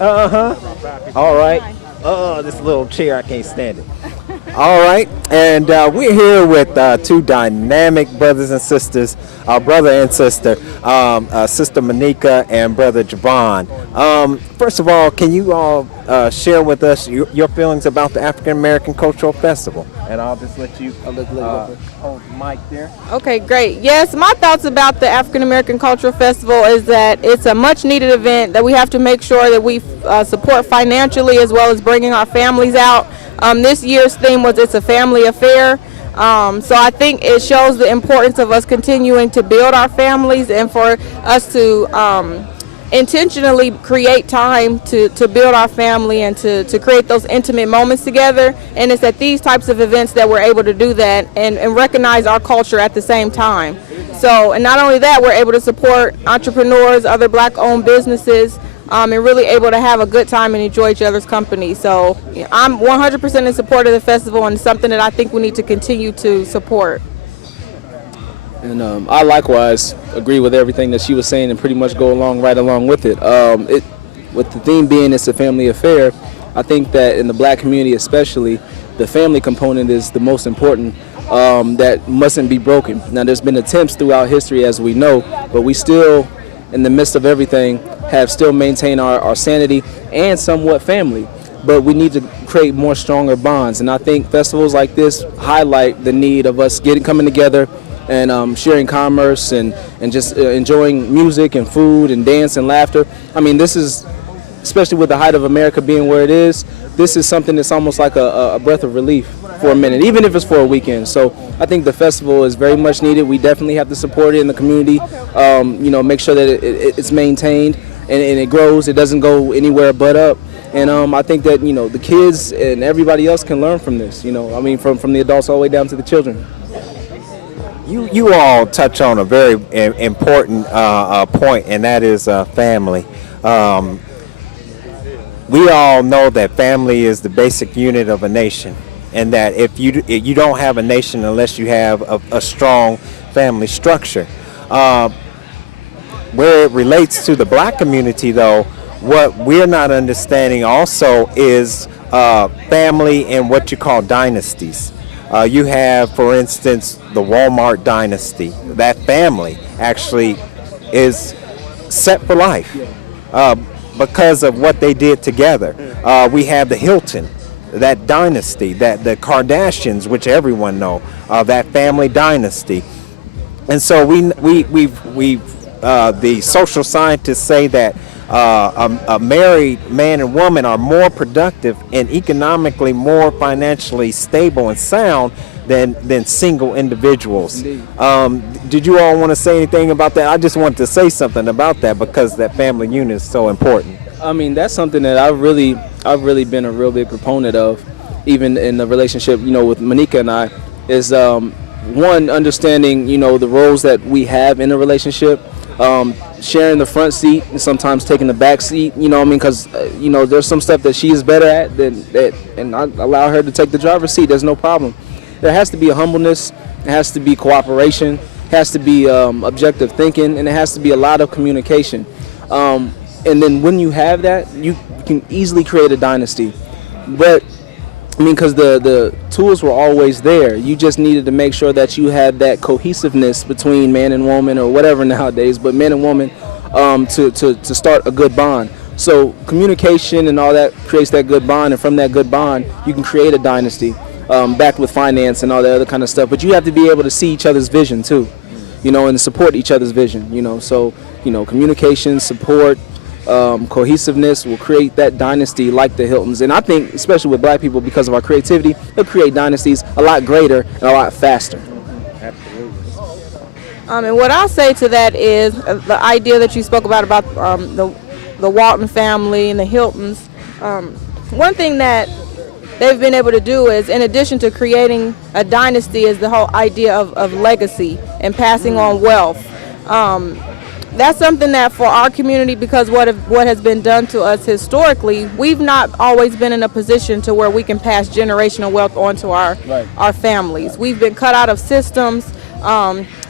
All right. Oh, this little chair, I can't stand it. All right, and we're here with two dynamic brothers and sisters, brother and sister, Sister Monica and Brother Javon. First of all, can you all share with us your feelings about the African American Cultural Festival? And I'll just let you hold the mic there. Okay, great. Yes, my thoughts about the African American Cultural Festival is that it's a much needed event that we have to make sure that we support financially as well as bringing our families out. This year's theme was It's a Family Affair. So I think it shows the importance of us continuing to build our families and for us to intentionally create time to build our family and to create those intimate moments together. And it's at these types of events that we're able to do that and recognize our culture at the same time. So, and not only that, we're able to support entrepreneurs, other black-owned businesses, and really able to have a good time and enjoy each other's company. So I'm 100% in support of the festival and something that I think we need to continue to support. And I likewise agree with everything that she was saying and pretty much go right along with it. With the theme being it's a family affair, I think that in the black community especially, the family component is the most important, that mustn't be broken. Now there's been attempts throughout history as we know, but we still, in the midst of everything, have still maintained our sanity and somewhat family. But we need to create more stronger bonds. And I think festivals like this highlight the need of us coming together and sharing commerce and just enjoying music and food and dance and laughter. I mean, this is, especially with the height of America being where it is, this is something that's almost like a breath of relief for a minute, even if it's for a weekend. So I think the festival is very much needed. We definitely have to support it in the community, make sure that it's maintained and it grows. It doesn't go anywhere but up. And I think that, the kids and everybody else can learn from this, from the adults all the way down to the children. You all touch on a very important point, and that is family. We all know that family is the basic unit of a nation, and that if you don't have a nation unless you have a strong family structure. Where it relates to the black community, though, what we're not understanding also is family and what you call dynasties. You have, for instance, the Walmart dynasty. That family actually is set for life because of what they did together. We have the Hilton, that dynasty, that the Kardashians, which everyone know, that family dynasty. And so the social scientists say that a married man and woman are more productive and economically more financially stable and sound than single individuals. Did you all want to say anything about that? I just wanted to say something about that because that family unit is so important. I mean, that's something that I've really been a real big proponent of, even in the relationship, with Monica and I, is one, understanding, the roles that we have in a relationship, sharing the front seat and sometimes taking the back seat, because, there's some stuff that she is better at and I allow her to take the driver's seat. There's no problem. There has to be a humbleness, it has to be cooperation, it has to be objective thinking, and it has to be a lot of communication. And then when you have that, you can easily create a dynasty. But because the tools were always there. You just needed to make sure that you had that cohesiveness between man and woman, or whatever nowadays, but man and woman, to start a good bond. So communication and all that creates that good bond, and from that good bond, you can create a dynasty, backed with finance and all that other kind of stuff. But you have to be able to see each other's vision too, and support each other's vision. So communication, support, cohesiveness will create that dynasty like the Hiltons. And I think, especially with black people, because of our creativity, they'll create dynasties a lot greater and a lot faster. And what I'll say to that is the idea that you spoke about the Walton family and the Hiltons. One thing that they've been able to do is, in addition to creating a dynasty, is the whole idea of legacy and passing on wealth. That's something that for our community, because what has been done to us historically, we've not always been in a position to where we can pass generational wealth on to our families. We've been cut out of systems.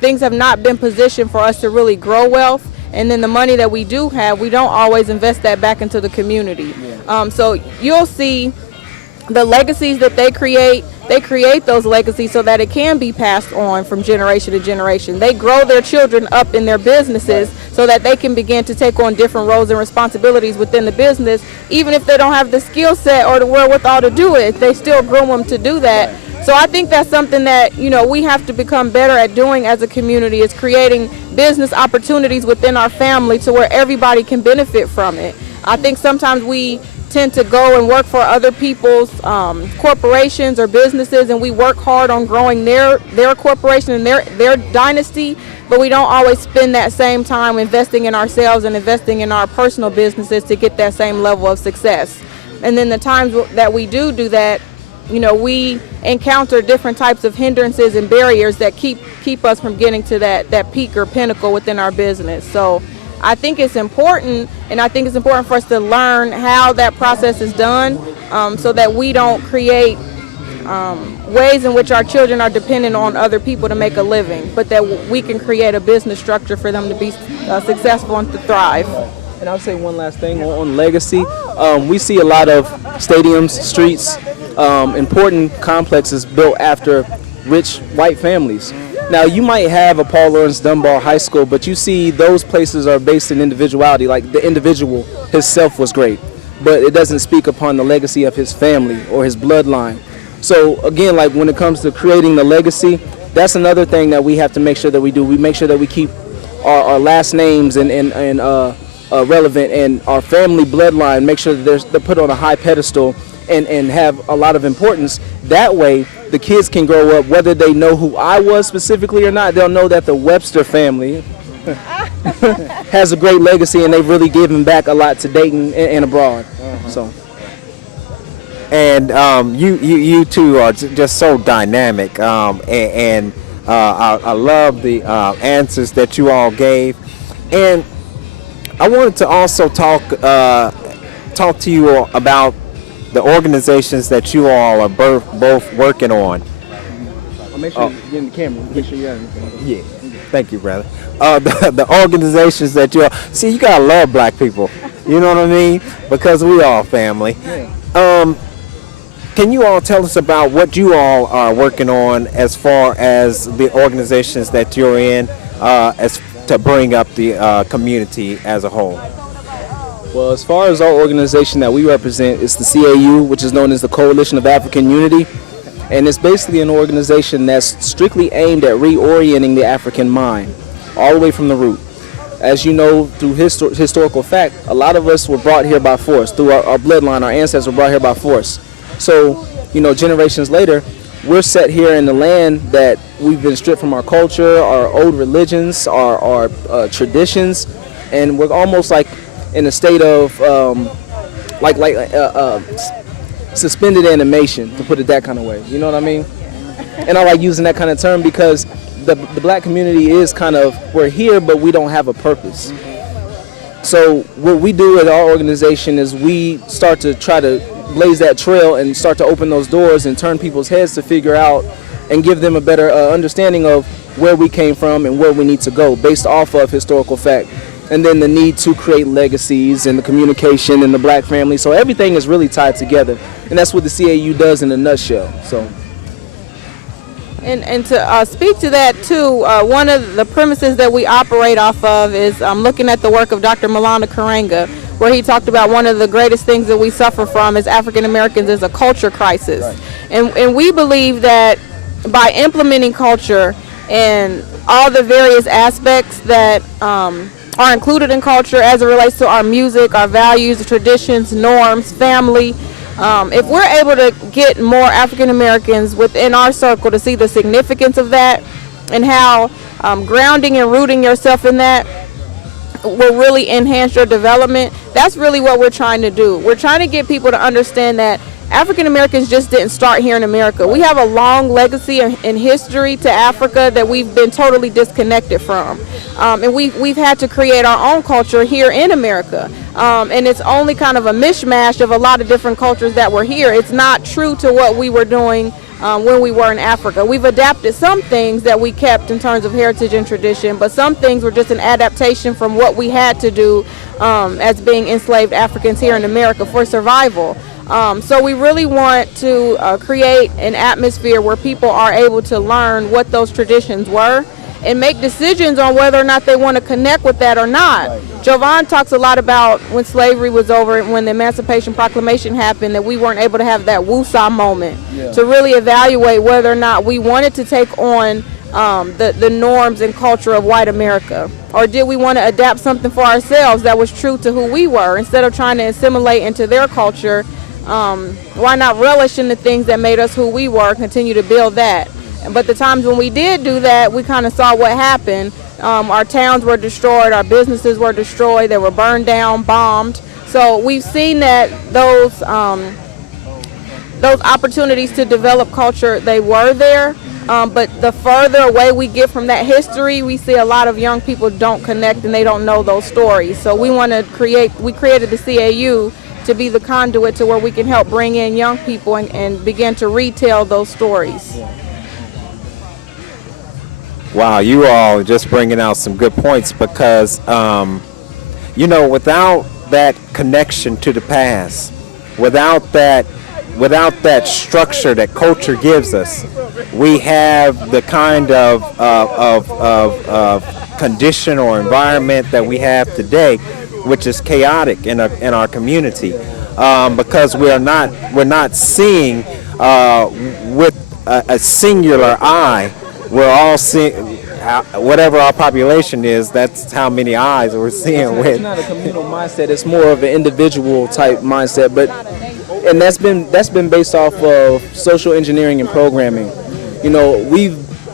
Things have not been positioned for us to really grow wealth. and then the money that we do have, we don't always invest that back into the community. So you'll see the legacies that they create those legacies so that it can be passed on from generation to generation. They grow their children up in their businesses so that they can begin to take on different roles and responsibilities within the business, even if they don't have the skill set or the wherewithal to do it. They still groom them to do that. So I think that's something that, we have to become better at doing as a community, is creating business opportunities within our family to where everybody can benefit from it. I think sometimes we tend to go and work for other people's corporations or businesses, and we work hard on growing their corporation and their dynasty, but we don't always spend that same time investing in ourselves and investing in our personal businesses to get that same level of success. And then the times that we do that, we encounter different types of hindrances and barriers that keep us from getting to that peak or pinnacle within our business. So I think it's important, and I think it's important for us to learn how that process is done, so that we don't create ways in which our children are dependent on other people to make a living, but that we can create a business structure for them to be successful and to thrive. And I'll say one last thing on legacy. We see a lot of stadiums, streets, important complexes built after rich white families. Now, you might have a Paul Laurence Dunbar High School, but you see those places are based in individuality. Like the individual himself was great, but it doesn't speak upon the legacy of his family or his bloodline. So again, like when it comes to creating the legacy, that's another thing that we have to make sure that we do. We make sure that we keep our last names and relevant, and our family bloodline, make sure that they're put on a high pedestal and have a lot of importance. That way, the kids can grow up, whether they know who I was specifically or not, they'll know that the Webster family has a great legacy, and they've really given back a lot to Dayton and abroad. So. And you two are just so dynamic, and I love the answers that you all gave. And I wanted to also talk to you about the organizations that you all are both working on. I'll make sure you get in the camera. Make sure you have anything. Yeah, thank you, brother. The organizations that you all see, you gotta love black people. You know what I mean? Because we all family. Yeah. Can you all tell us about what you all are working on as far as the organizations that you're in, as to bring up the community as a whole? Well, as far as our organization that we represent, it's the CAU, which is known as the Coalition of African Unity. And it's basically an organization that's strictly aimed at reorienting the African mind, all the way from the root. As you know, through historical fact, a lot of us were brought here by force. Through our bloodline, our ancestors were brought here by force. So, generations later, we're set here in the land that we've been stripped from our culture, our old religions, our traditions, and we're almost like in a state of suspended animation, to put it that kind of way. You know what I mean? And I like using that kind of term because the black community is we're here, but we don't have a purpose. So what we do at our organization is we start to try to blaze that trail and start to open those doors and turn people's heads to figure out and give them a better understanding of where we came from and where we need to go based off of historical fact. And then the need to create legacies and the communication and the black family. So everything is really tied together. And that's what the CAU does in a nutshell. So. And to speak to that too, one of the premises that we operate off of is looking at the work of Dr. Malana Karenga, where he talked about one of the greatest things that we suffer from as African Americans is a culture crisis. Right. And we believe that by implementing culture and all the various aspects that are included in culture as it relates to our music, our values, traditions, norms, family. If we're able to get more African Americans within our circle to see the significance of that and how grounding and rooting yourself in that will really enhance your development, that's really what we're trying to do. We're trying to get people to understand that African Americans just didn't start here in America. We have a long legacy and history to Africa that we've been totally disconnected from. And we've had to create our own culture here in America. And it's only kind of a mishmash of a lot of different cultures that were here. It's not true to what we were doing when we were in Africa. We've adapted some things that we kept in terms of heritage and tradition, but some things were just an adaptation from what we had to do as being enslaved Africans here in America for survival. So we really want to create an atmosphere where people are able to learn what those traditions were and make decisions on whether or not they want to connect with that or not. Right. Jovan talks a lot about when slavery was over, when the Emancipation Proclamation happened, that we weren't able to have that woosah moment to really evaluate whether or not we wanted to take on the norms and culture of white America, or did we want to adapt something for ourselves that was true to who we were instead of trying to assimilate into their culture. Why not relish in the things that made us who we were, continue to build that? But the times when we did do that, we kind of saw what happened. Our towns were destroyed, our businesses were destroyed, they were burned down, bombed. So we've seen that those opportunities to develop culture, they were there. But the further away we get from that history, we see a lot of young people don't connect and they don't know those stories. So we created the CAU to be the conduit to where we can help bring in young people and begin to retell those stories. Wow, you all are just bringing out some good points because, without that connection to the past, without that structure that culture gives us, we have the kind of condition or environment that we have today, which is chaotic in our community, because we're not seeing with a singular eye. We're all seeing, whatever our population is, that's how many eyes we're seeing with. It's not a communal mindset, it's more of an individual type mindset, and that's been based off of social engineering and programming.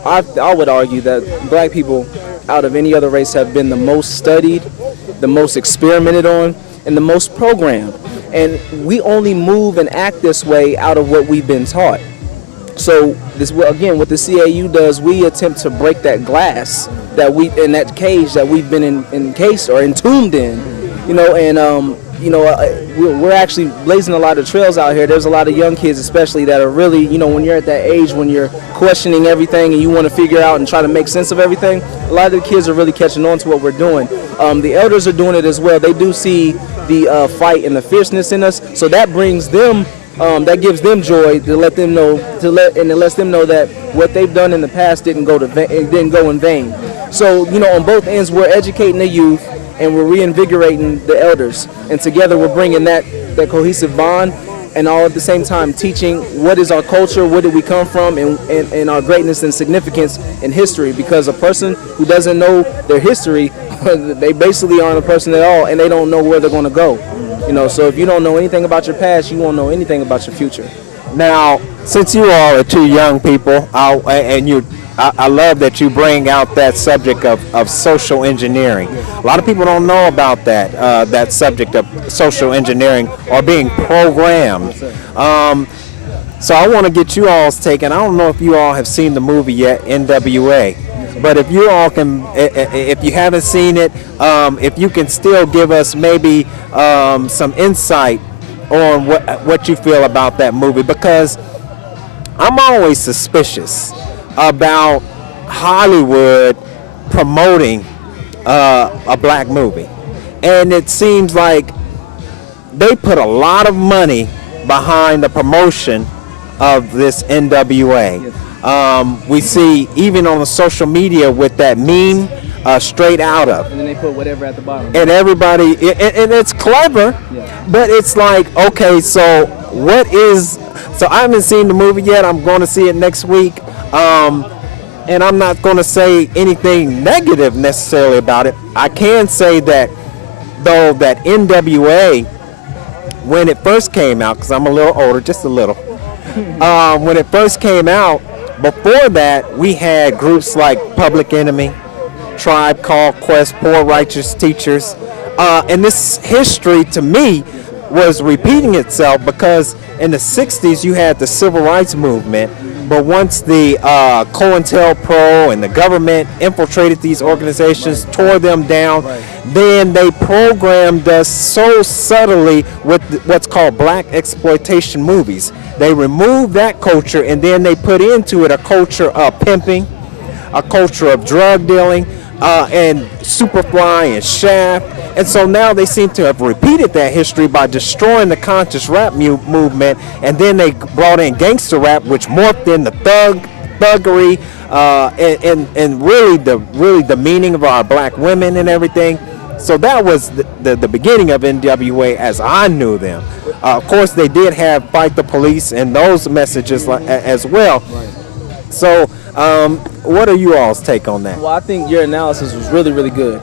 I would argue that black people out of any other race have been the most studied, the most experimented on, and the most programmed. And we only move and act this way out of what we've been taught. So this, again, what the CAU does, we attempt to break that glass in that cage that we've been encased or entombed in, we're actually blazing a lot of trails out here. There's a lot of young kids especially that are really, when you're at that age when you're questioning everything and you want to figure out and try to make sense of everything, a lot of the kids are really catching on to what we're doing. The elders are doing it as well. They do see the fight and the fierceness in us, so that brings them that gives them joy to let them know, and it lets them know that what they've done in the past didn't go in vain. So, on both ends, we're educating the youth and we're reinvigorating the elders, and together we're bringing that cohesive bond, and all at the same time teaching what is our culture, where did we come from, and our greatness and significance in history. Because a person who doesn't know their history, they basically aren't a person at all, and they don't know where they're going to go. So if you don't know anything about your past, you won't know anything about your future. Now, since you all are two young people, I love that you bring out that subject of social engineering. A lot of people don't know about that subject of social engineering or being programmed. So I want to get you all's take, and I don't know if you all have seen the movie yet, NWA. But if you all can, if you haven't seen it, if you can still give us maybe some insight on what you feel about that movie, because I'm always suspicious about Hollywood promoting a black movie, and it seems like they put a lot of money behind the promotion of this NWA. We see even on the social media with that meme, straight out of. And then they put whatever at the bottom. And everybody, and it's clever, but it's like, okay, so I haven't seen the movie yet. I'm going to see it next week. And I'm not going to say anything negative necessarily about it. I can say that, though, that NWA, when it first came out, because I'm a little older, just a little, when it first came out, before that, we had groups like Public Enemy, Tribe Called Quest, Poor Righteous Teachers. And this history, to me, was repeating itself because in the 60s, you had the Civil Rights Movement. But once the COINTELPRO and the government infiltrated these organizations, tore them down, then they programmed us so subtly with what's called black exploitation movies. They removed that culture and then they put into it a culture of pimping, a culture of drug dealing, and Superfly and Shaft. And so now they seem to have repeated that history by destroying the conscious rap movement, and then they brought in gangster rap, which morphed into thuggery, and really the meaning of our black women and everything. So that was the beginning of NWA as I knew them. Of course, they did have Fight the Police and those messages as well. Right. So, what are you all's take on that? Well, I think your analysis was really, really good.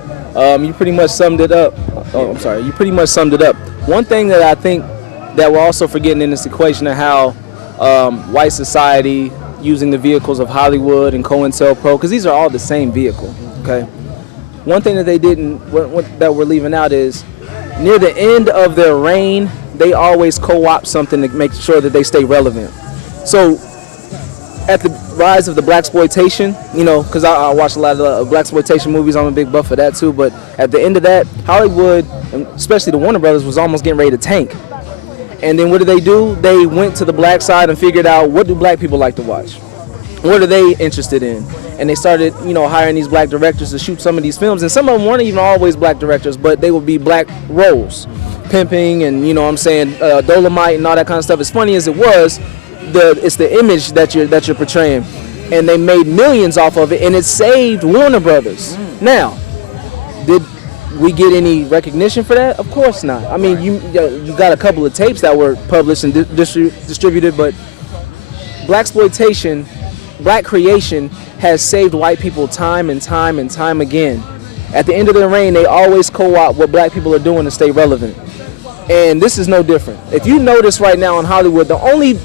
You pretty much summed it up. Oh, I'm sorry. You pretty much summed it up. One thing that I think that we're also forgetting in this equation of how white society using the vehicles of Hollywood and COINTELPRO, because these are all the same vehicle. Okay. One thing that they didn't, that we're leaving out is near the end of their reign, they always co-opt something to make sure that they stay relevant. So at the rise of the blaxploitation, you know, because I watch a lot of blaxploitation movies, I'm a big buff for that too, but at the end of that, Hollywood, and especially the Warner Brothers, was almost getting ready to tank. And then what did they do? They went to the black side and figured out, what do black people like to watch? What are they interested in? And they started, you know, hiring these black directors to shoot some of these films. And some of them weren't even always black directors, but they would be black roles. Pimping and, you know what I'm saying, Dolomite and all that kind of stuff. As funny as it was, it's the image that you're portraying. And they made millions off of it, and it saved Warner Brothers. Now, did we get any recognition for that? Of course not. I mean, you got a couple of tapes that were published and distributed, but blaxploitation, black creation has saved white people time and time and time again. At the end of their reign, they always co-opt what black people are doing to stay relevant. And this is no different. If you notice right now in Hollywood, the only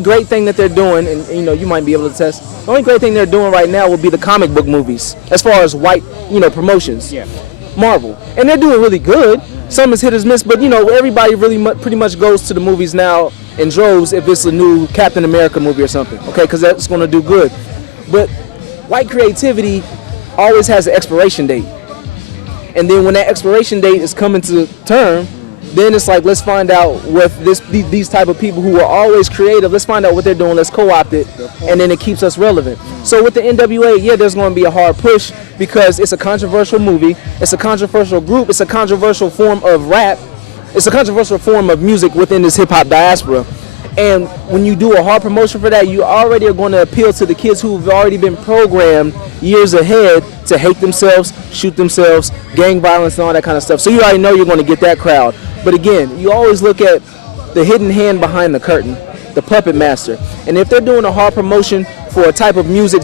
great thing that they're doing, and you know, you might be able to test, the only great thing they're doing right now will be the comic book movies, as far as white, you know, promotions. Yeah. Marvel. And they're doing really good. Some is hit or miss, but you know, everybody really pretty much goes to the movies now in droves if it's a new Captain America movie or something, okay, because that's going to do good. But white creativity always has an expiration date. And then when that expiration date is coming to term, then it's like, let's find out what these type of people who are always creative, let's find out what they're doing, let's co-opt it, and then it keeps us relevant. So with the NWA, yeah, there's going to be a hard push because it's a controversial movie, it's a controversial group, it's a controversial form of rap, it's a controversial form of music within this hip-hop diaspora. And when you do a hard promotion for that, you already are going to appeal to the kids who've already been programmed years ahead to hate themselves, shoot themselves, gang violence, and all that kind of stuff. So you already know you're going to get that crowd. But again, you always look at the hidden hand behind the curtain, the puppet master. And if they're doing a hard promotion for a type of music